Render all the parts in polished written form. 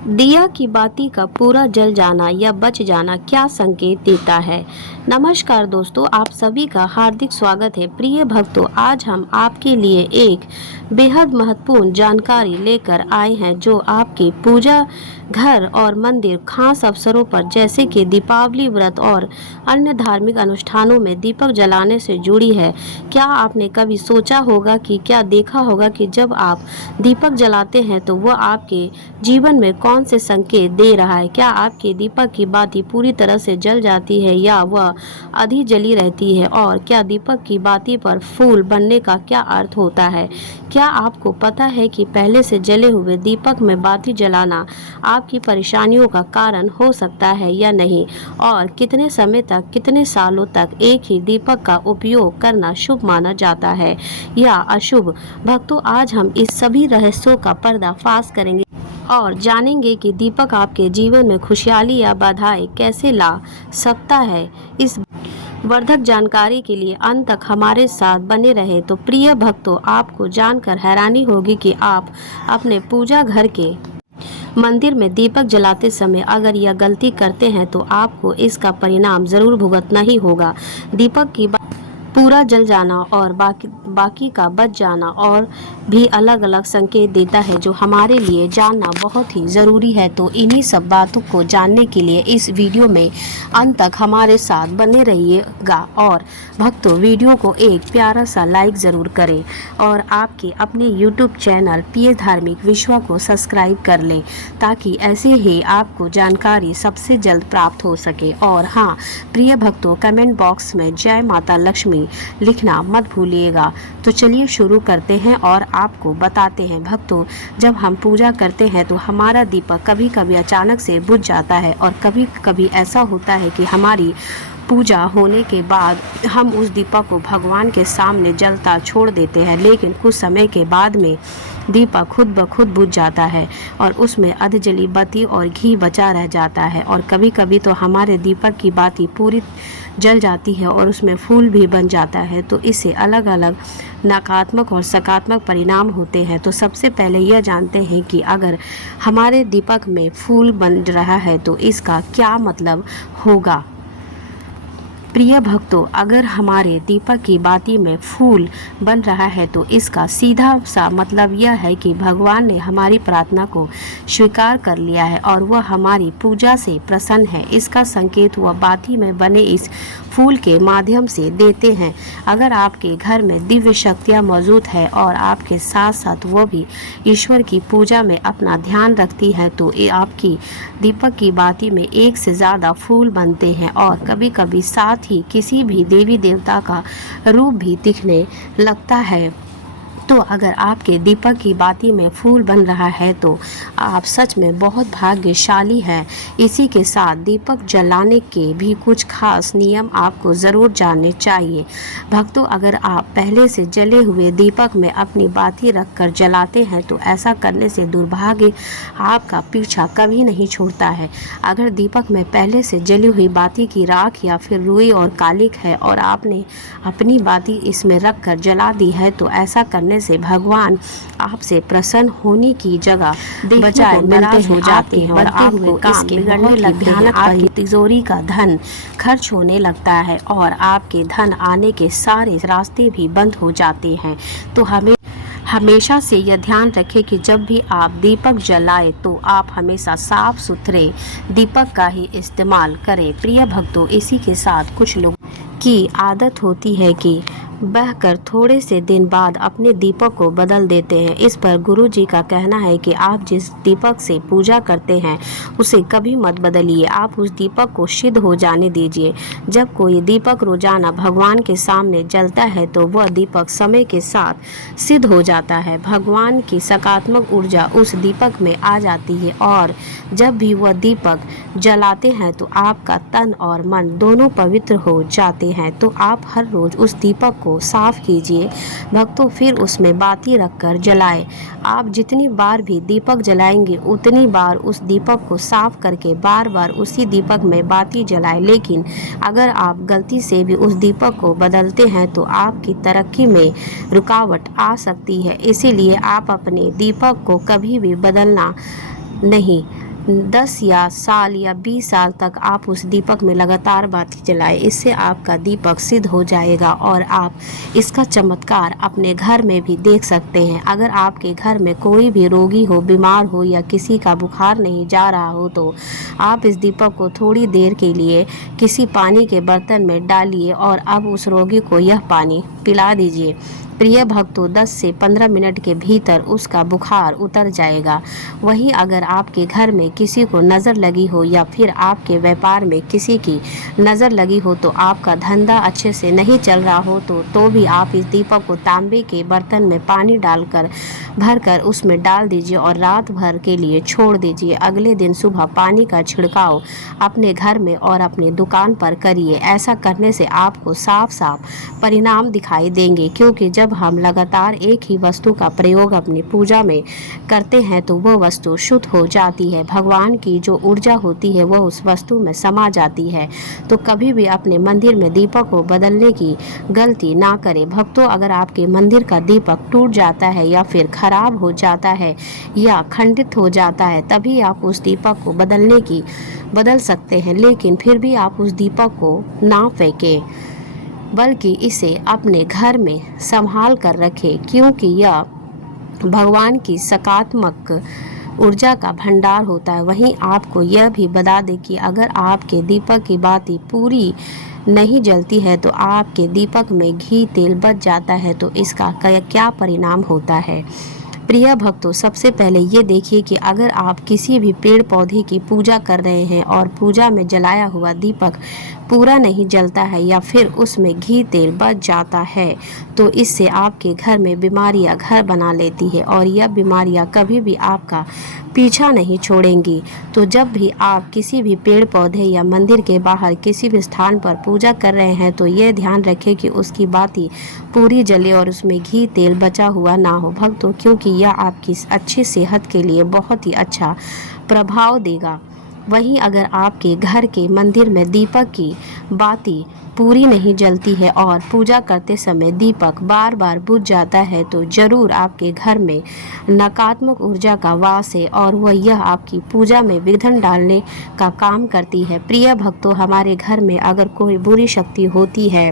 दिया की बाती का पूरा जल जाना या बच जाना क्या संकेत देता है। नमस्कार दोस्तों, आप सभी का हार्दिक स्वागत है। प्रिय भक्तों, आज हम आपके लिए एक बेहद महत्वपूर्ण जानकारी लेकर आए हैं जो आपके पूजा घर और मंदिर खास अवसरों पर जैसे कि दीपावली व्रत और अन्य धार्मिक अनुष्ठानों में दीपक जलाने से जुड़ी है। क्या आपने कभी सोचा होगा कि क्या देखा होगा कि जब आप दीपक जलाते हैं तो वह आपके जीवन में कौन से संकेत दे रहा है? क्या आपके दीपक की बाती पूरी तरह से जल जाती है या वह आधी जली रहती है? और क्या दीपक की बाती पर फूल बनने का क्या अर्थ होता है? क्या आपको पता है कि पहले से जले हुए दीपक में बाती जलाना आपकी परेशानियों का कारण हो सकता है या नहीं? और कितने समय तक, कितने सालों तक एक ही दीपक का उपयोग करना शुभ माना जाता है या अशुभ? भक्तों, आज हम इस सभी रहस्यों का पर्दाफाश करेंगे और जानेंगे कि दीपक आपके जीवन में खुशहाली या बाधाएं कैसे ला सकता है। इस वर्धक जानकारी के लिए अंत तक हमारे साथ बने रहे। तो प्रिय भक्तों, आपको जानकर हैरानी होगी कि आप अपने पूजा घर के मंदिर में दीपक जलाते समय अगर यह गलती करते हैं तो आपको इसका परिणाम जरूर भुगतना ही होगा। दीपक की पूरा जल जाना और बाकी का बच जाना और भी अलग अलग संकेत देता है जो हमारे लिए जानना बहुत ही ज़रूरी है। तो इन्हीं सब बातों को जानने के लिए इस वीडियो में अंत तक हमारे साथ बने रहिएगा। और भक्तों, वीडियो को एक प्यारा सा लाइक ज़रूर करें और आपके अपने यूट्यूब चैनल पीएस धार्मिक विश्व को सब्सक्राइब कर लें ताकि ऐसे ही आपको जानकारी सबसे जल्द प्राप्त हो सके। और हाँ प्रिय भक्तों, कमेंट बॉक्स में जय माता लक्ष्मी लिखना मत भूलिएगा। तो चलिए शुरू करते हैं और आपको बताते हैं। भक्तों, जब हम पूजा करते हैं तो हमारा दीपक कभी कभी अचानक से बुझ जाता है और कभी कभी ऐसा होता है कि हमारी पूजा होने के बाद हम उस दीपक को भगवान के सामने जलता छोड़ देते हैं, लेकिन कुछ समय के बाद में दीपक खुद ब खुद बुझ जाता है और उसमें अध जली बत्ती और घी बचा रह जाता है। और कभी कभी तो हमारे दीपक की बाती पूरी जल जाती है और उसमें फूल भी बन जाता है। तो इससे अलग अलग नकारात्मक और सकारात्मक परिणाम होते हैं। तो सबसे पहले यह जानते हैं कि अगर हमारे दीपक में फूल बन रहा है तो इसका क्या मतलब होगा। प्रिय भक्तों, अगर हमारे दीपक की बाती में फूल बन रहा है तो इसका सीधा सा मतलब यह है कि भगवान ने हमारी प्रार्थना को स्वीकार कर लिया है और वह हमारी पूजा से प्रसन्न है। इसका संकेत वह बाती में बने इस फूल के माध्यम से देते हैं। अगर आपके घर में दिव्य शक्तियाँ मौजूद है और आपके साथ साथ वह भी ईश्वर की पूजा में अपना ध्यान रखती है तो ये आपकी दीपक की बाती में एक से ज़्यादा फूल बनते हैं और कभी कभी साथ ही किसी भी देवी देवता का रूप भी दिखने लगता है। तो अगर आपके दीपक की बाती में फूल बन रहा है तो आप सच में बहुत भाग्यशाली हैं। इसी के साथ दीपक जलाने के भी कुछ खास नियम आपको ज़रूर जानने चाहिए। भक्तों, अगर आप पहले से जले हुए दीपक में अपनी बाती रखकर जलाते हैं तो ऐसा करने से दुर्भाग्य आपका पीछा कभी नहीं छोड़ता है। अगर दीपक में पहले से जली हुई बाती की राख या फिर रुई और कालिक है और आपने अपनी बाती इसमें रखकर जला दी है तो ऐसा करने से भगवान आपसे प्रसन्न होने की जगह बजाय नाराज हो जाते हैं और आपको इसके बिगड़ने लगते हैं। आपकी तिजोरी का धन खर्च होने लगता है और आपके धन आने के सारे रास्ते भी बंद हो जाते हैं। तो हमेशा से यह ध्यान रखें कि जब भी आप दीपक जलाएं तो आप हमेशा साफ सुथरे दीपक का ही इस्तेमाल करें। प्रिय भक्तों, इसी के साथ कुछ लोगों की आदत होती है कि बहकर थोड़े से दिन बाद अपने दीपक को बदल देते हैं। इस पर गुरु जी का कहना है कि आप जिस दीपक से पूजा करते हैं उसे कभी मत बदलिए, आप उस दीपक को सिद्ध हो जाने दीजिए। जब कोई दीपक रोजाना भगवान के सामने जलता है तो वह दीपक समय के साथ सिद्ध हो जाता है। भगवान की सकारात्मक ऊर्जा उस दीपक में आ जाती है और जब भी वह दीपक जलाते हैं तो आपका तन और मन दोनों पवित्र हो जाते हैं। तो आप हर रोज उस दीपक को साफ कीजिए भक्तों, फिर उसमें बाती रखकर जलाएं। आप जितनी बार भी दीपक जलाएंगे उतनी बार उस दीपक को साफ करके बार बार उसी दीपक में बाती जलाएं। लेकिन अगर आप गलती से भी उस दीपक को बदलते हैं तो आपकी तरक्की में रुकावट आ सकती है। इसीलिए आप अपने दीपक को कभी भी बदलना नहीं 10 या साल या 20 साल तक आप उस दीपक में लगातार बाती जलाएं। इससे आपका दीपक सिद्ध हो जाएगा और आप इसका चमत्कार अपने घर में भी देख सकते हैं। अगर आपके घर में कोई भी रोगी हो, बीमार हो या किसी का बुखार नहीं जा रहा हो तो आप इस दीपक को थोड़ी देर के लिए किसी पानी के बर्तन में डालिए और अब उस रोगी को यह पानी पिला दीजिए। प्रिय भक्तों, 10 से 15 मिनट के भीतर उसका बुखार उतर जाएगा। वहीं अगर आपके घर में किसी को नज़र लगी हो या फिर आपके व्यापार में किसी की नज़र लगी हो तो आपका धंधा अच्छे से नहीं चल रहा हो तो भी आप इस दीपक को तांबे के बर्तन में पानी डालकर भरकर उसमें डाल दीजिए और रात भर के लिए छोड़ दीजिए। अगले दिन सुबह पानी का छिड़काव अपने घर में और अपने दुकान पर करिए। ऐसा करने से आपको साफ साफ परिणाम दिखाई देंगे, क्योंकि जब हम लगातार एक ही वस्तु का प्रयोग अपनी पूजा में करते हैं तो वो वस्तु शुद्ध हो जाती है। भगवान की जो ऊर्जा होती है वो उस वस्तु में समा जाती है। तो कभी भी अपने मंदिर में दीपक को बदलने की गलती ना करें। भक्तों, अगर आपके मंदिर का दीपक टूट जाता है या फिर खराब हो जाता है या खंडित हो जाता है तभी आप उस दीपक को बदल सकते हैं, लेकिन फिर भी आप उस दीपक को ना फेंकें, बल्कि इसे अपने घर में संभाल कर रखें, क्योंकि यह भगवान की सकारात्मक ऊर्जा का भंडार होता है। वहीं आपको यह भी बता दें कि अगर आपके दीपक की बाती पूरी नहीं जलती है तो आपके दीपक में घी तेल बच जाता है तो इसका क्या परिणाम होता है। प्रिय भक्तों, सबसे पहले ये देखिए कि अगर आप किसी भी पेड़ पौधे की पूजा कर रहे हैं और पूजा में जलाया हुआ दीपक पूरा नहीं जलता है या फिर उसमें घी तेल बच जाता है तो इससे आपके घर में बीमारियां घर बना लेती है और यह बीमारियां कभी भी आपका पीछा नहीं छोड़ेंगी। तो जब भी आप किसी भी पेड़ पौधे या मंदिर के बाहर किसी भी स्थान पर पूजा कर रहे हैं तो यह ध्यान रखें कि उसकी बाती पूरी जले और उसमें घी तेल बचा हुआ ना हो भक्तों, क्योंकि यह आपकी अच्छी सेहत के लिए बहुत ही अच्छा प्रभाव देगा। वहीं अगर आपके घर के मंदिर में दीपक की बाती पूरी नहीं जलती है और पूजा करते समय दीपक बार बार बुझ जाता है तो ज़रूर आपके घर में नकारात्मक ऊर्जा का वास है और वह यह आपकी पूजा में विघ्न डालने का काम करती है। प्रिय भक्तों, हमारे घर में अगर कोई बुरी शक्ति होती है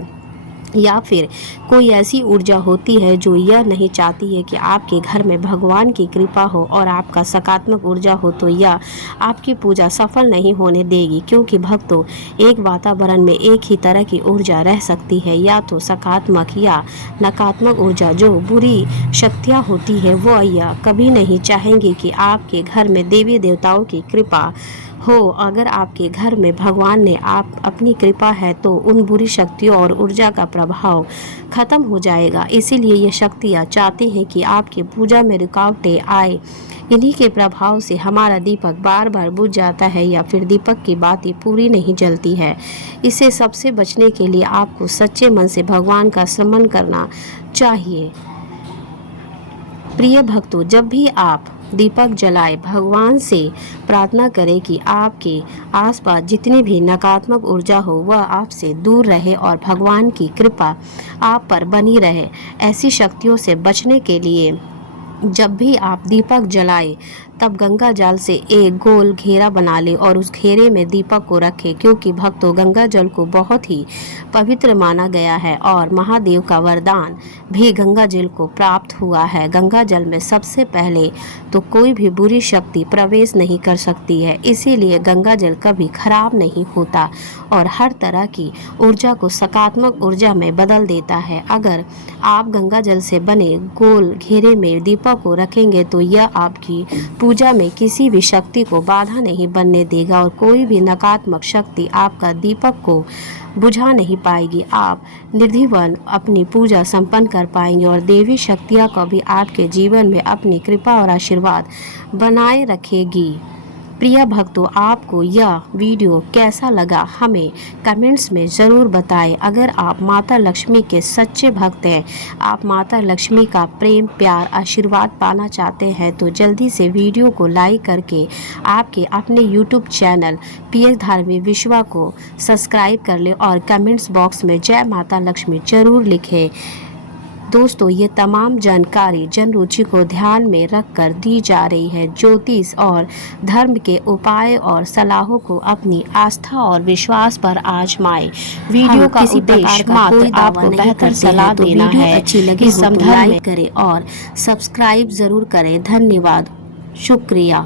या फिर कोई ऐसी ऊर्जा होती है जो यह नहीं चाहती है कि आपके घर में भगवान की कृपा हो और आपका सकारात्मक ऊर्जा हो तो यह आपकी पूजा सफल नहीं होने देगी, क्योंकि भक्तों, एक वातावरण में एक ही तरह की ऊर्जा रह सकती है, या तो सकारात्मक या नकारात्मक ऊर्जा। जो बुरी शक्तियाँ होती है वो यह कभी नहीं चाहेंगी कि आपके घर में देवी देवताओं की कृपा हो। अगर आपके घर में भगवान ने आप अपनी कृपा है तो उन बुरी शक्तियों और ऊर्जा का प्रभाव खत्म हो जाएगा। इसीलिए ये शक्तियाँ चाहती हैं कि आपकी पूजा में रुकावटें आए। इन्हीं के प्रभाव से हमारा दीपक बार बार बुझ जाता है या फिर दीपक की बाती पूरी नहीं जलती है। इससे सबसे बचने के लिए आपको सच्चे मन से भगवान का स्मरण करना चाहिए। प्रिय भक्तों, जब भी आप दीपक जलाए भगवान से प्रार्थना करें कि आपके आसपास जितनी भी नकारात्मक ऊर्जा हो वह आपसे दूर रहे और भगवान की कृपा आप पर बनी रहे। ऐसी शक्तियों से बचने के लिए जब भी आप दीपक जलाएं तब गंगा जल से एक गोल घेरा बना लें और उस घेरे में दीपक को रखें, क्योंकि भक्तों, गंगा जल को बहुत ही पवित्र माना गया है और महादेव का वरदान भी गंगा जल को प्राप्त हुआ है। गंगा जल में सबसे पहले तो कोई भी बुरी शक्ति प्रवेश नहीं कर सकती है, इसीलिए गंगा जल कभी खराब नहीं होता और हर तरह की ऊर्जा को सकारात्मक ऊर्जा में बदल देता है। अगर आप गंगा जल से बने गोल घेरे में दीपक को रखेंगे तो यह आपकी पूजा में किसी भी शक्ति को बाधा नहीं बनने देगा और कोई भी नकारात्मक शक्ति आपका दीपक को बुझा नहीं पाएगी। आप निर्धिवन अपनी पूजा संपन्न कर पाएंगे और देवी शक्तियाँ को भी आपके जीवन में अपनी कृपा और आशीर्वाद बनाए रखेगी। प्रिय भक्तों, आपको यह वीडियो कैसा लगा हमें कमेंट्स में ज़रूर बताएं। अगर आप माता लक्ष्मी के सच्चे भक्त हैं, आप माता लक्ष्मी का प्रेम प्यार आशीर्वाद पाना चाहते हैं तो जल्दी से वीडियो को लाइक करके आपके अपने यूट्यूब चैनल PS धार्मिक विश्वा को सब्सक्राइब कर लें और कमेंट्स बॉक्स में जय माता लक्ष्मी ज़रूर लिखें। दोस्तों ये तमाम जानकारी जन रुचि को ध्यान में रखकर दी जा रही है। ज्योतिष और धर्म के उपाय और सलाहों को अपनी आस्था और विश्वास पर आजमाएं। वीडियो का उद्देश्य मात्र आपको बेहतर सलाह देना है। अच्छी लगी हो तो लाइक करें और सब्सक्राइब जरूर करें। धन्यवाद, शुक्रिया।